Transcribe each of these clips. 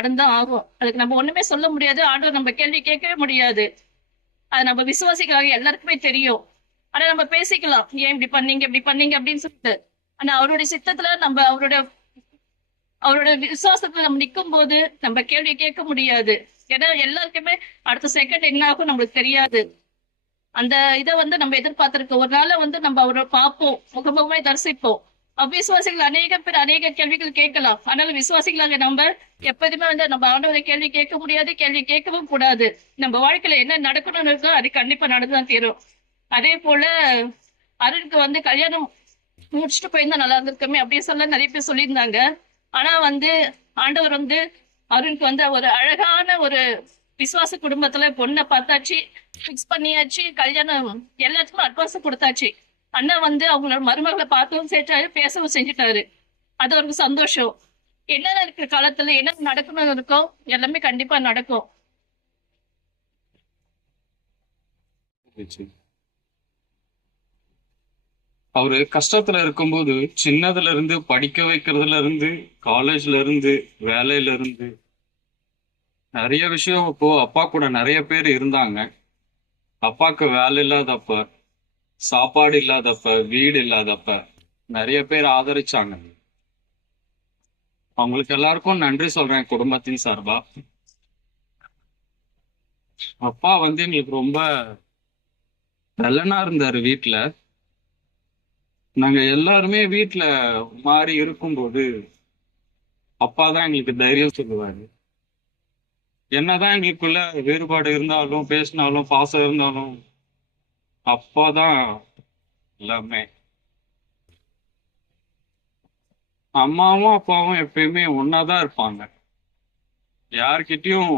நடந்துதான் ஆகும். அதுக்கு நம்ம ஒண்ணுமே சொல்ல முடியாது. ஆண்டவர் நம்ம கேள்வி கேட்கவே முடியாது. அது நம்ம விசுவாசிகளாக எல்லாருக்குமே தெரியும். ஆனா நம்ம பேசிக்கலாம், ஏன் இப்படி பண்ணீங்க இப்படி பண்ணீங்க அப்படின்னு சொல்லிட்டு. ஆனா அவருடைய சித்தத்துல நம்ம அவரோட விசுவாசத்துல நம்ம நிக்கும் போது நம்ம கேள்வி கேட்க முடியாது. ஏன்னா எல்லாருக்குமே அடுத்த செகண்ட் என்ன ஆகும் நம்மளுக்கு தெரியாது. அந்த இதை நம்ம எதிர்பார்த்திருக்கோம். ஒரு நாள நம்ம அவரை பார்ப்போம், முகமுகமே தரிசிப்போம். அவ்விசுவாசிகள் அநேக பேர் அநேக கேள்விகள் கேட்கலாம். ஆனாலும் விசுவாசிகளாக நம்ம எப்போதுமே நம்ம ஆண்டவரை கேள்வி கேட்க முடியாது, கேள்வி கேட்கவும் கூடாது. நம்ம வாழ்க்கையில என்ன நடக்கணும்னு இருக்கோ அது கண்டிப்பா நடந்துதான் தீரும். அதே போல அருணுக்கு கல்யாணம் முடிச்சுட்டு போயிருந்தா நல்லா இருந்திருக்குமே அப்படின்னு சொல்ல நிறைய பேர் சொல்லியிருந்தாங்க. ஆனா ஆண்டவர் அருணுக்கு ஒரு அழகான ஒரு விசுவாச குடும்பத்துல பொண்ணை பார்த்தாச்சு, பிக்ஸ் பண்ணியாச்சு, கல்யாணம் எல்லாத்துக்கும் அட்வான்ஸ் கொடுத்தாச்சு. அண்ணா அவங்களோட மருமகளை பார்க்கவும் செஞ்சாரு, பேசவும் செஞ்சுட்டாரு. அது ஒரு சந்தோஷம். என்னென்ன இருக்கிற காலத்துல என்ன நடக்கணும்னு இருக்கோ எல்லாமே கண்டிப்பா நடக்கும். அவரு கஷ்டத்துல இருக்கும்போது சின்னதுல இருந்து படிக்க வைக்கிறதுல இருந்து காலேஜ்ல இருந்து வேலையில இருந்து நிறைய விஷயம். இப்போ அப்பா கூட நிறைய பேர் இருந்தாங்க. அப்பாக்கு வேலை இல்லாதப்ப, சாப்பாடு இல்லாதப்ப, வீடு இல்லாதப்ப நிறைய பேர் ஆதரிச்சாங்க. அவங்களுக்கு எல்லாருக்கும் நன்றி சொல்றேன் குடும்பத்தின் சார்பா. அப்பா எங்களுக்கு ரொம்ப நல்லனா இருந்தாரு வீட்டுல. நாங்க எல்லாருமே வீட்டுல மாறி இருக்கும்போது அப்பா தான் எங்களுக்கு தைரியம் சொல்லுவாரு. என்னதான் எங்களுக்குள்ள வேறுபாடு இருந்தாலும், பேசினாலும், பாசம் இருந்தாலும் அப்பா தான் எல்லாமே. அம்மாவும் அப்பாவும் எப்பயுமே ஒன்னாதான் இருப்பாங்க. யார்கிட்டயும்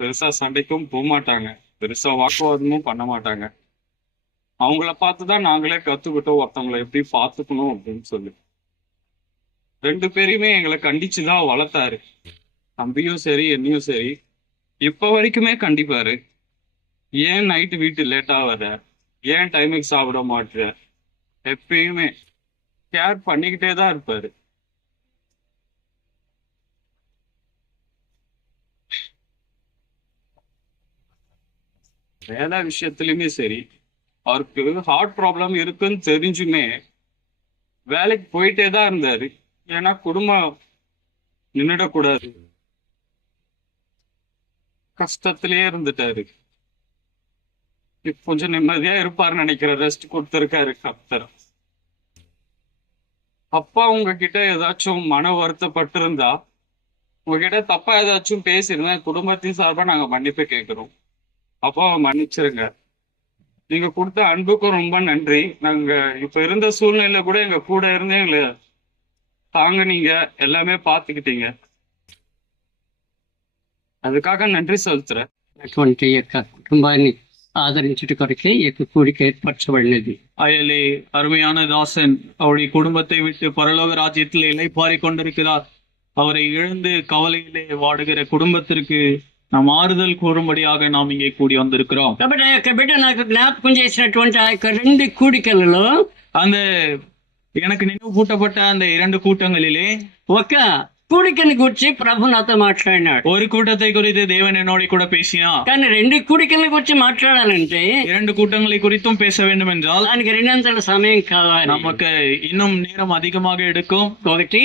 பெருசா சண்டைக்கும் போக மாட்டாங்க, பெருசா வாக்குவாதமும் பண்ண மாட்டாங்க. அவங்கள பார்த்துதான் நாங்களே கத்துக்கிட்டோம் ஒருத்தவங்களை எப்படி பார்த்துக்கணும் அப்படின்னு சொல்லி. ரெண்டு பேரையுமே எங்களை கண்டிச்சுதான் வளர்த்தாரு. தம்பியும் சரி, என்னையும் சரி. இப்ப வரைக்குமே கண்டிப்பாரு. ஏன் நைட்டு வீட்டு லேட்டா வர, ஏன் டைமுக்கு சாப்பிட மாட்டுற, எப்பயுமே கேர் பண்ணிக்கிட்டே தான் இருப்பாரு. வேலை விஷயத்துலயுமே சரி, அவருக்கு ஹார்ட் ப்ராப்ளம் இருக்குன்னு தெரிஞ்சுமே வேலைக்கு போயிட்டே தான் இருந்தாரு. ஏன்னா குடும்பம் நின்னுடக்கூடாது, கஷ்டத்திலேயே இருந்துட்டாரு. இப்ப கொஞ்சம் நிம்மதியா இருப்பாருன்னு நினைக்கிறேன். ரெஸ்ட் கொடுத்திருக்காரு கப்தர். அப்பா உங்ககிட்ட ஏதாச்சும் மன வருத்தப்பட்டு இருந்தா, உங்ககிட்ட தப்பா ஏதாச்சும் பேசியிருந்தா குடும்பத்தின் சார்பா நாங்க மன்னிப்பு கேட்கிறோம். அப்பாவை மன்னிச்சிருங்க. நீங்க கொடுத்த அன்புக்கும் ரொம்ப நன்றி. நாங்க இப்ப இருந்த சூழ்நிலையில கூட எங்க கூட இருந்து எங்களை தாங்குனீங்க, எல்லாமே பாத்துக்கிட்டீங்க. அதுக்காக నన్రి సల్తురా. అటువంటి యొక్క కుటుంబాన్ని ఆదరించుట కొరకే ఈ యొక్క కూడిక ఏర్పరచబడినది. அயலே அருமையான தாசன் அவருடைய குடும்பத்தை விட்டு பரலோக ராஜ்யத்தில் இளைப்பாரி கொண்டிருக்கிறார். அவரை இழந்து கவலையிலே வாடுகிற குடும்பத்திற்கு நாம் ஆறுதல் கூறும்படியாக நாம் இங்கே கூடி வந்திருக்கிறோம். కాబట్టి ఆ యొక్క బిడ్డ నాకు జ్ఞాపకం చేసినటువంటి ఆ యొక్క 2 కూడికలలో அந்த எனக்கு நினைவூட்டப்பட்ட அந்த 2 கூட்டங்களிலே ఒక కూడికని గురించి ప్రభు నాతో మాట్లాడినాడు. ஒரு கூட்டத்தை குறித்து தேவன் என்னோட கூட பேசினா, కానీ 2 కూడికల గురించి మాట్లాడాలంటే 2 கூட்டங்களை குறித்தும் பேச வேண்டும் என்றால் దానికి 2 అంతల సమయం కావాలి. நமக்கு இன்னும் நேரம் அதிகமாக எடுக்கும். ఒకటి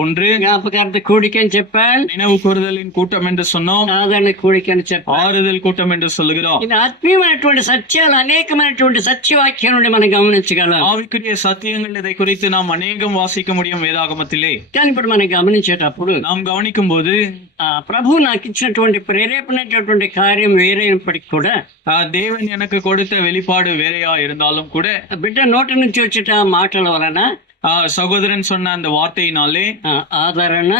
ஒன்று జ్ఞాపకార్థ కూడిక అని చెప్పాను, நினைவு கூறுதலின் கூட்டம் என்று சொன்னோம், ఆదరణ కూడిక అని చెప్పాను, ஆறுதல் கூட்டம் என்று சொல்லுகிறோம். ఇది ఆత్మీయమైనటువంటి సత్యాలు, అనేకమైనటువంటి సత్యవాక్యం నుండి మనం గమనించగలం. ஆவிக்குரிய சத்தியங்கள் இதை குறித்து நாம் அநேகம் வாசிக்க முடியும் வேதாகமத்திலே. కానీ ఇప్పుడు మనం గమనించేటప్పుడు நாம் கவனிக்கும் போது ప్రభు నాకు ఇచ్చినటువంటి ప్రేరేపణటువంటి కార్యం వేరైనప్పటికీ కూడా தேவன் எனக்கு கொடுத்த வெளிப்பாடு வேறையா இருந்தாலும் கூட బిడ్డ నోటి నుంచి వచ్చేట మాటల వలన சகோதரன் சொன்ன அந்த வார்த்தையினாலே ఆదరణ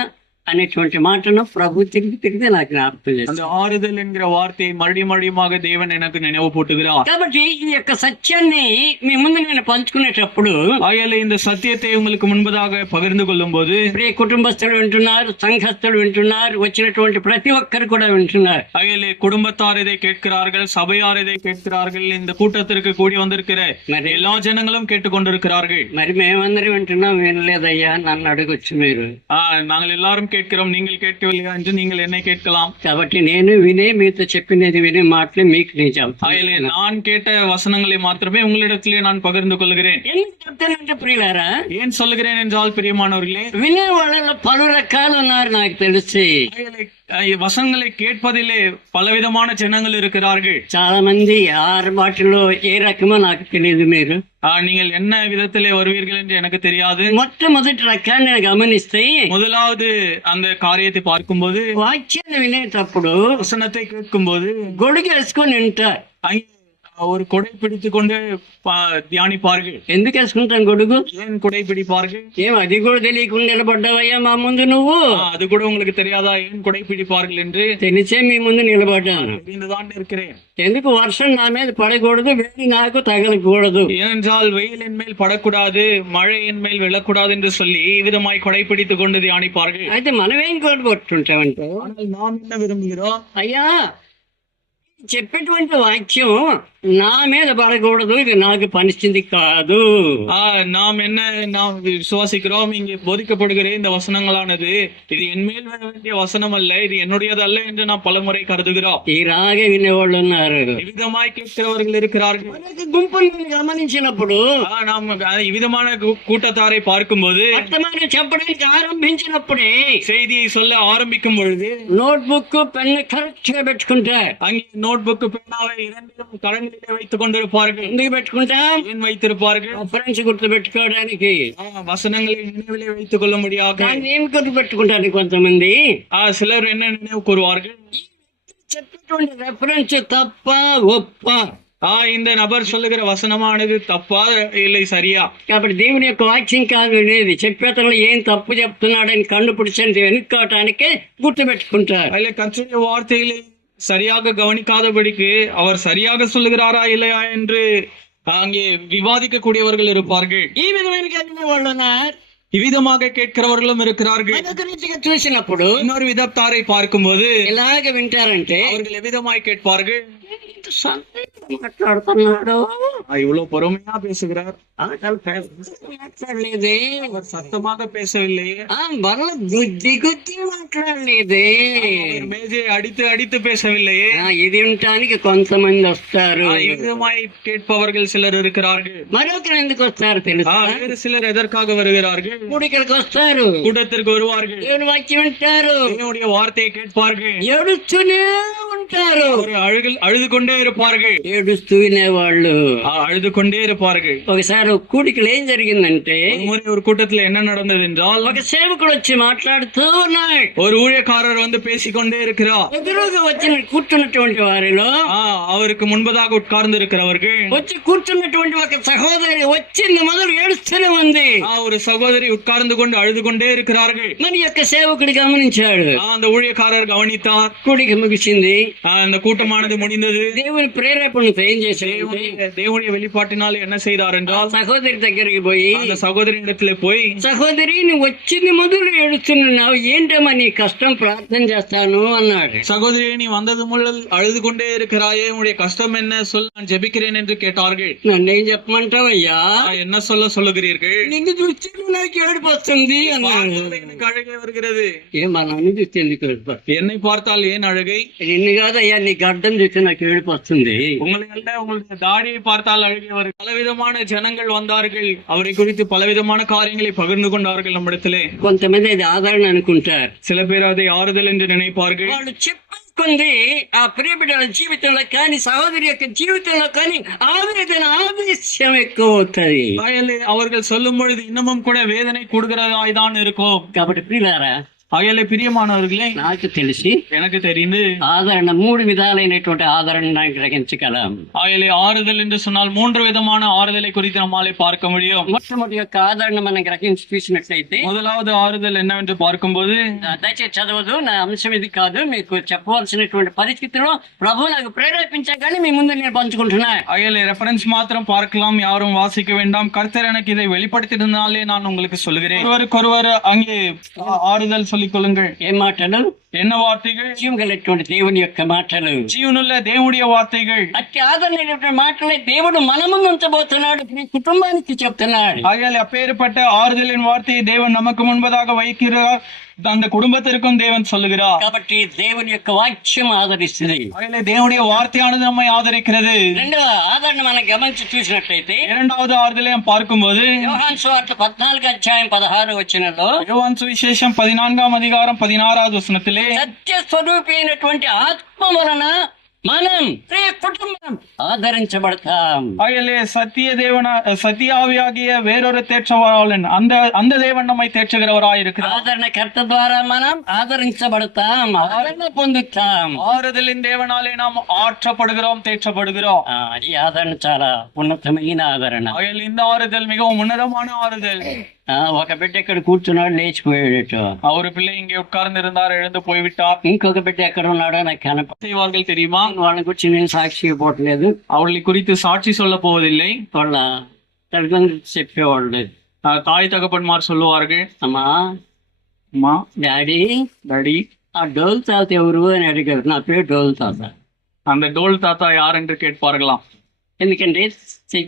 అనేటువంటి మాటను ప్రభు తిరిగి నాకు జ్ఞాపకం చేశారు. அந்த ஆறுதல் என்கிற வார்த்தையை மறுபடியும் தேவன் எனக்கு நினைவு போட்டுகிறார். కాబట్టి ఈ యొక్క సత్యాన్ని మీ ముందు నేను పంచుకునేటప్పుడు ஆகையால இந்த சத்தியத்தை உங்களுக்கு முன்பதாக பகிர்ந்து கொள்ளும் போது ప్రియ కుటుంబస్తులు వింటున్నారు, సంఘస్థులు వింటున్నారు, వచ్చినటువంటి ప్రతి ఒక్కరు కూడా వింటున్నారు. ஆகையாலே குடும்பத்தார் இதை கேட்கிறார்கள், சபையார் இதை கேட்கிறார்கள், இந்த கூட்டத்திற்கு கூடி வந்திருக்கிற எல்லா ஜனங்களும் கேட்டுக்கொண்டிருக்கிறார்கள். మరి మేమందరం వింటున్నాం, వినలేదయ్యా నన్ను అడగొచ్చు మీరు. நாங்கள் எல்லாரும் கேட்கிறோம், நீங்கள் கேட்கவில்லையா என்று நீங்கள் என்னை கேட்கலாம். కాబట్టి నేను వినే మీతో చెప్పినది వినే మాటలు మీకు నేను ஆகவே చెప్తాను. நான் கேட்ட வசனங்களை மாத்திரமே உங்களிடத்திலே நான் பகிர்ந்து கொள்கிறேன். ఎందుకు చెప్తానంటే ప్రియులారా, ஏன் சொல்லுகிறேன் என்றால் பிரியமானவர்களே, వినే వాళ్ళలో పలు రకాలు ఉన్నారు నాకు తెలిసి. வசனங்களை கேட்பதிலே பலவிதமான ஜனங்கள் இருக்கிறார்கள். చాలా మంది వాటిలో ఏ రకమో నాకు తెలియదు. మీరు நீங்கள் என்ன விதத்திலே வருவீர்கள் என்று எனக்கு தெரியாது. మొట్టమొదటి రకాన్ని గమనిస్తే, முதலாவது அந்த காரியத்தை பார்க்கும்போது, వాక్యాన్ని వినేటప్పుడు வசனத்தை கேட்கும்போது గొడుగు వేసుకొని వింటారు. அங்கே ஒரு கொடை பிடித்துக் கொண்டு தியானிப்பார்கள். ఎందుకు వేసుకుంటాం గొడుగు? ஏன் கொடை பிடிப்பார்கள்? ఏం అది కూడా తెలియకుండా నిలబడ్డావయ్యా మా ముందు నువ్వు? அது கூட உங்களுக்கு தெரியாதா ஏன் கொடை பிடிப்பார்கள் என்று? తెలిసే మీ ముందు నిలబడ్డాను. தெரிந்துதான் இருக்கிறேன். ఎందుకు వర్షం నా మీద పడకూడదు, వేడి నాకు తగలకూడదు. ஏனென்றால் வெயில் என் மேல் படக்கூடாது, மழை என் மேல் விழக்கூடாது என்று சொல்லி விதமாய் கொடை பிடித்துக் கொண்டு தியானிப்பார்கள். అయితే మనమేం కోరుకుంటామంటే, ஆனால் நாம் என்ன விரும்புகிறோம்? అయ్యా చెప్పేటువంటి వాక్యం నా మీద పడకూడదు, ఇది నాకు పనిచింది కాదు. நாம் விசுவாசிக்கிறோம், இங்கே போதிக்கப்படுகிற இந்த வசனங்களானது இது என் மேல் விழ வேண்டிய வசனம் அல்ல, இது என்னுடையது அல்ல என்று நாம் பலமுறை கருதுகிறோம். ఇలాగే వినేవాళ్ళు ఉన్నారు. இவ்விதமாய் கேட்கிறவர்கள் இருக்கிறார்கள். అనేక గుంపులను గమనించినప్పుడు, நாம் இவ்விதமான கூட்டத்தாரை பார்க்கும்போது, వర్తమానం చెప్పడానికి ఆరంభించినప్పుడే செய்தியை சொல்ல ஆரம்பிக்கும் பொழுது నోట్బుక్ పెన్ కరెక్ట్ గా పెట్టుకుంటారు. அங்கே நோட் புக் பெண்ணாவை இரண்டிலும் கரங்களிலே வைத்துக் கொண்டிருப்பார்கள். ఎందుకు పెట్టుకుంటా? ஏன் வைத்திருப்பார்கள்? ఫ్రెండ్స్ గుర్తు పెట్టుకోవడానికి. வசனங்களை நினைவிலே வைத்துக் கொள்ள முடியாது. కానీ ఏమి గుర్తు పెట్టుకుంటారు కొంతమంది? சிலர் என்ன நினைவு கூறுவார்கள்? చెప్పేటువంటి రెఫరెన్స్ తప్ప ఒప్ప. இந்த நபர் சொல்லுகிற வசனமானது தப்பா இல்லை சரியா? కాబట్టి దేవుని యొక్క వాక్యం కాదు వినేది, చెప్పేతను ఏం తప్పు చెప్తున్నాడని కண்டுపిడిచని వెనుక్కోవటానికే గుర్తు పెట్టుకుంటారు. அதுல கர்த்தருடைய வார்த்தைகளை சரியாக கவனிக்காதபடிக்கு அவர் சரியாக சொல்லுகிறாரா இல்லையா என்று அங்கே விவாதிக்க கூடியவர்கள் இருப்பார்கள். ఈ విధమైన కలిగిన వాళ్ళు ఉన్నారు. இவ்விதமாக கேட்கிறவர்களும் இருக்கிறார்கள். మరొక రీతిగా చూసినప్పుడు இன்னொரு விதத்தாரை பார்க்கும்போது ఎలాగ వింటారంటే, அவர்கள் எவ்விதமாய் கேட்பார்கள்? మాట్లాడుతున్నాడు, இவ்வளவு பொறுமையா பேசுகிறார், మాట్లాడలేదే, அவர் சத்தமாக பேசவில்லையே, బర్ల గుద్ది గుద్ది మాట్లాడలేదే, அவர் மேஜையை அடித்து அடித்து பேசவில்லையே. ఇది వినటానికి కొంతమంది వస్తారు. இவ்விதமாய் கேட்பவர்கள் சிலர் இருக்கிறார்கள். మరొకరు ఎందుకు వస్తారు తెలుసా? வேறு சிலர் எதற்காக வருகிறார்கள்? కూడికలకు వస్తారు, கூட்டத்திற்கு வருவார்கள், దేవుని వాక్యం వింటారు, தேவனுடைய வார்த்தையை கேட்பார்கள், ఏడుస్తూనే ఉంటారు. அழுது கொண்டே இருப்பார்கள். ఏడుస్తూ వినేవాళ్ళు. அழுது கொண்டே இருப்பார்கள். ఒకసారి కూడికలు ఏం జరిగిందంటే, ஒரு கூட்டத்துல என்ன நடந்தது என்றால், ఒక సేవకుడు వచ్చి మాట్లాడుతూ ఉన్నాడు. ஒரு ஊழியக்காரர் வந்து பேசிக்கொண்டே இருக்கிறார். ఎదురుగా వచ్చి కూర్చున్నటువంటి వారిలో, அவருக்கு முன்பதாக உட்கார்ந்து இருக்கிறவர்கள், వచ్చి కూర్చున్నటువంటి ఒక సహోదరి వచ్చింది మొదలు ఏడుస్తూనే ఉంది. ஒரு சகோதரி உட்கார்ந்து கொண்டு அழுது கொண்டே இருக்கிறார்கள். మరి యొక్క సేవకుడు గమనించాడు. அந்த ஊழியக்காரர் கவனித்தார். కూడిక ముగిసింది, அந்த கூட்டமானது முடிந்தது. దేవుని ప్రేరేపణతో ఏం చేశాడు? தேவனுடைய வெளிப்பாட்டினால் என்ன செய்தார் என்றால், సహోదరి దగ్గరికి పోయి, அந்த சகோதரி இடத்துல போய், సహోదరి నువ్వు వచ్చింది మొదలు ఏడుస్తున్నావు, ఏంటమ్మా నీ కష్టం, ప్రార్థన చేస్తాను అన్నాడు. சகோதரியை நீ வந்தது முதல் அழுது கொண்டே இருக்கிறாயே, உன்னுடைய கஷ்டம் என்ன சொல், நான் ஜெபிக்கிறேன் என்று கேட்டார்கள். నన్నేం చెప్పమంటావయ్యా? என்ன சொல்லுகிறீர்கள்? నిన్ను చూస్తే నాకు ఏడుపు వస్తుంది అన్నాడు. எனக்கு அழுகை வருகிறது. ఏం మా నన్ను చూస్తే ఎందుకు ఏడుపు? என்னை பார்த்தால் ஏன் அழுகை? నిన్ను కాదయ్యా, నీ గడ్డం చూస్తే నాకు ఏడుపు వస్తుంది. உங்களை அல்ல, உங்களுடைய தாடியை பார்த்தால் அழுகை வருகிறது. பலவிதமான ஜனங்கள் வந்தார்கள், அவரை குறித்து பலவிதமான காரியங்களை பகிர்ந்து கொண்டார்கள் நம்மிடத்திலே. కొంతమంది అది ఆదరణ అనుకుంటారు, சில பேர் அதை ஆறுதல் என்று நினைப்பார்கள். వాళ్ళు చెప్పుకుంది ఆ ప్రియబిడ్డల జీవితంలో కానీ, సహోదరి యొక్క జీవితంలో కానీ ఆవేదన ఆవేశం ఎక్కువ అవుతుంది. அவர்கள் சொல்லும் பொழுது இன்னமும் கூட வேதனை கூடுகிறதாய்தான் இருக்கும். కాబట్టి ప్రియులారా, ஆகையாலே பிரியமானவர்களே, నాకు తెలిసి எனக்கு தெரிந்து ఆదరణ 3 విధాలైనటువంటి ఆదరణ నాకు గ్రహించగలం. ஆகையாலே ஆறுதல் என்று சொன்னால் 3 விதமான ஆறுதலை குறித்து நம்மாலே பார்க்க முடியும். మొట్టమొదటి యొక్క ఆదరణ మనం గ్రహించి చూసినట్లయితే, முதலாவது ஆறுதல் என்னவென்று பார்க்கும்போது, దయచేసి చదవదు, నా అంశం ఇది కాదు, మీకు చెప్పవలసినటువంటి పరిస్థితిలో ప్రభు నాకు ప్రేరేపించగానే మీ ముందు నేను పంచుకుంటున్నా. ஆகையாலே ரெஃபரன்ஸ் மாத்திரம் பார்க்கலாம், யாரும் வாசிக்க வேண்டாம். கர்த்தர் எனக்கு இதை வெளிப்படுத்தினாலே நான் உங்களுக்கு சொல்லுகிறேன். ஒருவருக்கொருவர் அங்கே ஆறுதல் சொல்லிக் கொள்ளுங்கள். ఏం మాటలు? என்ன வார்த்தைகள்? జీవం కలిగినటువంటి దేవుని యొక్క మాటలు, ஜீவனுள்ள தேவனுடைய வார்த்தைகள். అట్టి ఆదరణ మాటలే దేవుడు మన ముందు ఉంచబోతున్నాడు, మీ కుటుంబానికి చెప్తున్నాడు. ஆகையால் அப்பேற்பட்ட ஆறுதலின் வார்த்தையை தேவன் நமக்கு முன்பதாக வைக்கிறார். அந்த குடும்பத்திற்கும் தேவன் சொல்லுகிறார். కాబట్టి దేవుని యొక్క వాక్యం ఆదరిస్తుంది. அதிலே தேவனுடைய வார்த்தையானது நம்மை ஆதரிக்கிறது. రెండవ ఆదరణ మనం గమనించి చూసినట్లయితే இரண்டாவது ஆறுதலை நாம் பார்க்கும்போது యోహాను సువార్త 14 అధ్యాయం 16 వచనంలో யோவான் சுவிசேஷம் 14ஆம் அதிகாரம் 16வது வசனத்திலே సత్య స్వరూపి అయినటువంటి ఆత్మ వలన మనం కుటుంబం ఆదరించబడతాం. அதிலே சத்தியாவியாகிய வேறொரு தேற்றவாளன் அந்த தேவன் நம்மை தேற்றுகிறவராய் இருக்கிறார். ఆదరణకర్త ద్వారా మనం ఆదరించబడతాం, ఆదరణ పొందుతాం. ஆறுதலின் தேவனாலே நாம் ஆற்றப்படுகிறோம், தேற்றப்படுகிறோம். ఈ ఆదరణ చాలా ఉన్నతమైన ఆదరణ. அதில் இந்த ஆறுதல் மிகவும் உன்னதமான ஆறுதல். ఒక బిడ్డ ఇక్కడ కూర్చున్నాడు, లేచిపోయాడు. ஒரு பிள்ளை இங்கே உட்கார்ந்து இருந்தார், எழுந்து போய்விட்டார். ఇంకొక బిడ్డ ఎక్కడ ఉన్నాడో నాకు కనపడ. செய்வார்கள் தெரியுமா? వాళ్ళ గురించి నేను సాక్షి ఇవ్వట్లేదు, அவர்களை குறித்து சாட்சி சொல்ல போவதில்லை. వాళ్ళ తల్లిదండ్రులు చెప్పేవాళ్ళు. தாய் தகப்பன்மார் சொல்லுவார்கள், అమ్మా அம்மா, డాడీ டாடி, ఆ డోల్ తాత ఎవరు అని అడిగారు. నా పేరు డోల్ తాత. அந்த டோல் தாத்தா யார் என்று கேட்பார்களாம். ఎందుకంటే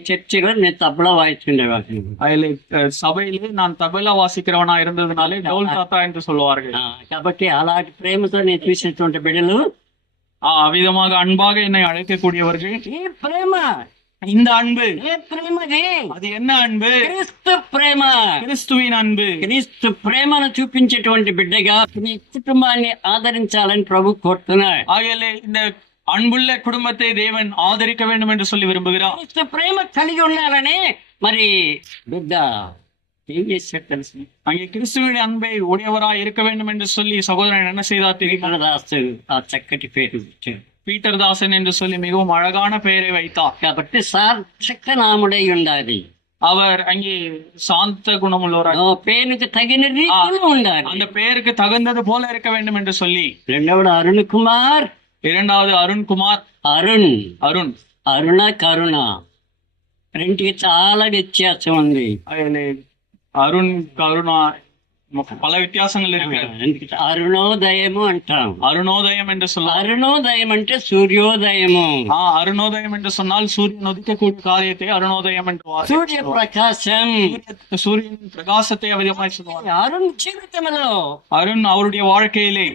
చర్చిలో నేను తబలా వాయిస్తుండేవాడిని. அதில் சபையிலே நான் தபலா வாசிக்கிறவனா இருந்ததுனாலே டோல் தாத்தா என்று சொல்லுவார்கள். కాబట్టి అలాంటి ప్రేమతో నేను చూసినటువంటి బిడ్డలు, அவ்விதமாக அன்பாக என்னை அழைக்கக்கூடியவர்கள். ఈ ప్రేమ, இந்த அன்பு, ఏ ప్రేమది? அது என்ன அன்பு? క్రీస్తు ప్రేమ. கிறிஸ்துவின் அன்பு. క్రీస్తు ప్రేమను చూపించేటువంటి బిడ్డగా నీ కుటుంబాన్ని ఆదరించాలని ప్రభు కోరుతున్నాడు. ஆகையாலே இந்த அன்புள்ள குடும்பத்தை தேவன் ஆதரிக்க வேண்டும் என்று சொல்லி விரும்புகிறார். క్రీస్తు ప్రేమ కలిగి ఉండాలని మరి బిడ్డ ఏం చేశాడు తెలుసు? அங்கே கிறிஸ்துவின் அன்பை உடையவராய் இருக்க வேண்டும் என்று சொல்லி சகோதரன் என்ன செய்தார் தெரியுமா? దాసు ఆ చక్కటి పేరు ఇచ్చాడు. பீட்டர் தாசன் என்று சொல்லி மிகவும் அழகான பெயரை வைத்தார். కాబట్టి సార్థక నాముడై ఉండాలి. அவர் அங்கே சாந்த குணமுள்ளவராய், పేరుకి తగిన రీతిలో ఉండాలి. அந்த பெயருக்கு தகுந்தது போல இருக்க வேண்டும் என்று சொல்லி. రెండవడు అరుణ్ కుమార్, இரண்டாவது அருண்குமார். అరుణ్ அருண், అరుణ కరుణ, రెంటికి చాలా వ్యత్యాసం ఉంది. அதிலே அருண் கருணா பல வித்தியாசங்கள் இருக்கு. అరుణోదయము అంటాం. அருணோதயம் என்று சொன்னால், అరుణోదయం అంటే సూర్యోదయము. அருணோதயம் என்று சொன்னால் சூரியன் உதிக்கக்கூடிய காரியத்தை அருணோதயம் என்று సూర్య ప్రకాశం. சூரியன் பிரகாசத்தை அவிதமாய் சொல்லுவார். అరుణ్ జీవితంలో அருண் அவருடைய வாழ்க்கையிலே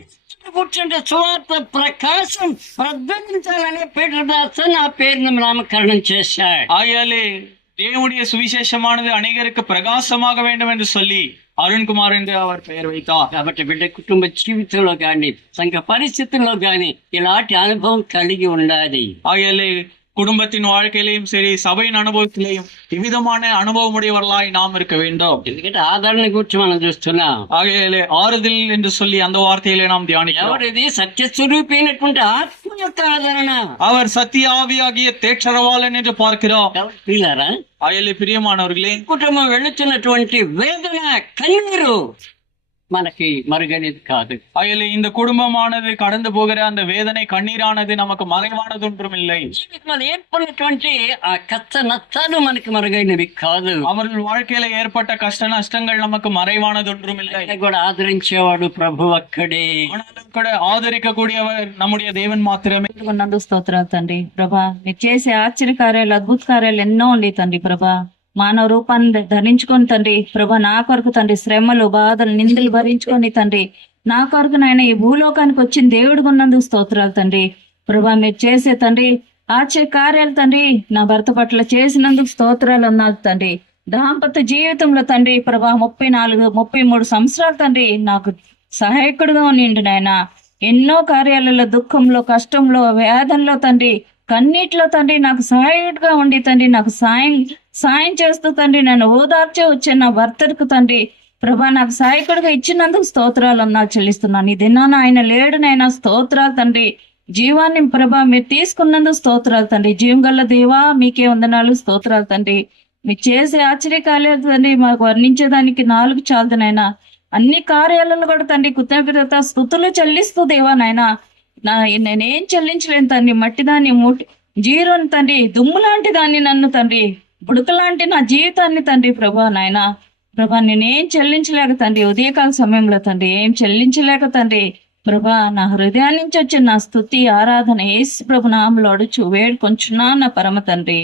కూర్చుంటే సువార్త ప్రకాశం ప్రజ్వలించాలని పీటర్ దాసన్ ఆ పేరును నామకరణం చేశాడు. ஆகையாலே தேவனுடைய சுவிசேஷமானது அநேகருக்கு பிரகாசமாக வேண்டும் என்று சொல்லி அருண்குமார் என்று அவர் பெயர் வைத்தார். కాబట్టి బిడ్డ కుటుంబ జీవితంలో గాని సంఘ పరిస్థితుల్లో గాని ఇలాంటి అనుభవం కలిగి ఉండాలి. ஆகையாலே குடும்பத்தின் வாழ்க்கையிலையும் சரி, சபையின் அனுபவத்திலேயும் இவ்விதமான அனுபவம் உடையவர்களாய் நாம் இருக்க வேண்டும். ఎందుకంటే ఆదరణ గురించి మనం చూస్తున్నాం. ஆகையாலே ஆறுதல் என்று சொல்லி அந்த வார்த்தையிலே நாம் தியானிக்கிறோம். ఎవరిది? సత్యస్వరూపి అయినటువంటి ఆత్మ యొక్క ఆదరణ. அவர் சத்திய ஆவியாகிய தேற்றரவாளன் என்று பார்க்கிறோம். ప్రియులారా, ஆகையாலே பிரியமானவர்களே, కుటుంబం వెళుతున్నటువంటి వేదన, కన్నీరు మనకి మరుగనేది కాదు. ஆகையாலே இந்த குடும்பமானது கடந்து போகிற அந்த வேதனை, கண்ணீரானது நமக்கு மறைவானது ஒன்றும் இல்லை. జీవితంలో ఏర్పడినటువంటి ఆ కష్ట నష్టాలు మనకి మరుగైనవి కాదు. அவர்கள் வாழ்க்கையில ஏற்பட்ட கஷ்ட நஷ்டங்கள் நமக்கு மறைவானது ஒன்றும் இல்லை. కూడా ఆదరించేవాడు ప్రభు ఒక్కడే. ஆனாலும் கூட ஆதரிக்க கூடியவர் நம்முடைய தேவன் மாத்திரமே. నందు స్తోత్రాలు తండ్రి. ప్రభా మీరు చేసే ఆశ్చర్య కార్యాలు, అద్భుత కార్యాలు ఎన్నో ఉండి తండ్రి. ప్రభా మానవ రూపాన్ని ధరించుకొని తండ్రి, ప్రభా నా కొరకు తండ్రి శ్రమలు, బాధలు, నిందలు భరించుకొని తండ్రి, నా కొరకు నాయన ఈ భూలోకానికి వచ్చిన దేవుడు ఉన్నందుకు స్తోత్రాలు తండ్రి. ప్రభా మీరు చేసే తండ్రి ఆశ్చర్య కార్యాలు తండ్రి నా భర్త పట్ల చేసినందుకు స్తోత్రాలు ఉన్నారు తండ్రి. దాంపత్య జీవితంలో తండ్రి ప్రభా 34, 33 సంవత్సరాలు తండ్రి నాకు సహాయకుడుగా ఉండి నాయన ఎన్నో కార్యాలలో, దుఃఖంలో, కష్టంలో, వేదనలో తండ్రి, కన్నీటిలో తండ్రి నాకు సహాయకుడిగా ఉండి తండ్రి నాకు సాయం చేస్తూ తండ్రి నన్ను ఓదార్చే వచ్చే నా భర్తకు తండ్రి ప్రభా నాకు సహాయకుడిగా ఇచ్చినందుకు స్తోత్రాలు అన్నా చెల్లిస్తున్నాను. ఈ దినాన ఆయన లేడునైనా స్తోత్రాలు తండ్రి. జీవాన్ని ప్రభా మీరు తీసుకున్నందుకు స్తోత్రాలు తండ్రి. జీవం గల్ల దేవా మీకే వందనాలు, స్తోత్రాలు తండ్రి. మీరు చేసే ఆశ్చర్యకార్యాలు తండ్రి మాకు వర్ణించేదానికి 4 చాలుదనైనా. అన్ని కార్యాలలో కూడా తండ్రి కృతజ్ఞత స్తుతులు చెల్లిస్తూ దేవా నాయన నేనేం చెల్లించలేను తండ్రి. మట్టి దాన్ని జీరోని తండ్రి, దుమ్ము లాంటి దాన్ని నన్ను తండ్రి, బుడక లాంటి నా జీవితాన్ని తండ్రి ప్రభా నాయన ప్రభా నేనేం చెల్లించలేక తండ్రి, ఉదయకాల సమయంలో తండ్రి ఏం చెల్లించలేక తండ్రి ప్రభా నా హృదయాన్ని నుంచి వచ్చిన నా స్తుతి ఆరాధన యేసు ప్రభు నామములో అడుచు వేడుకొంచున్నా నా పరమ తండ్రి.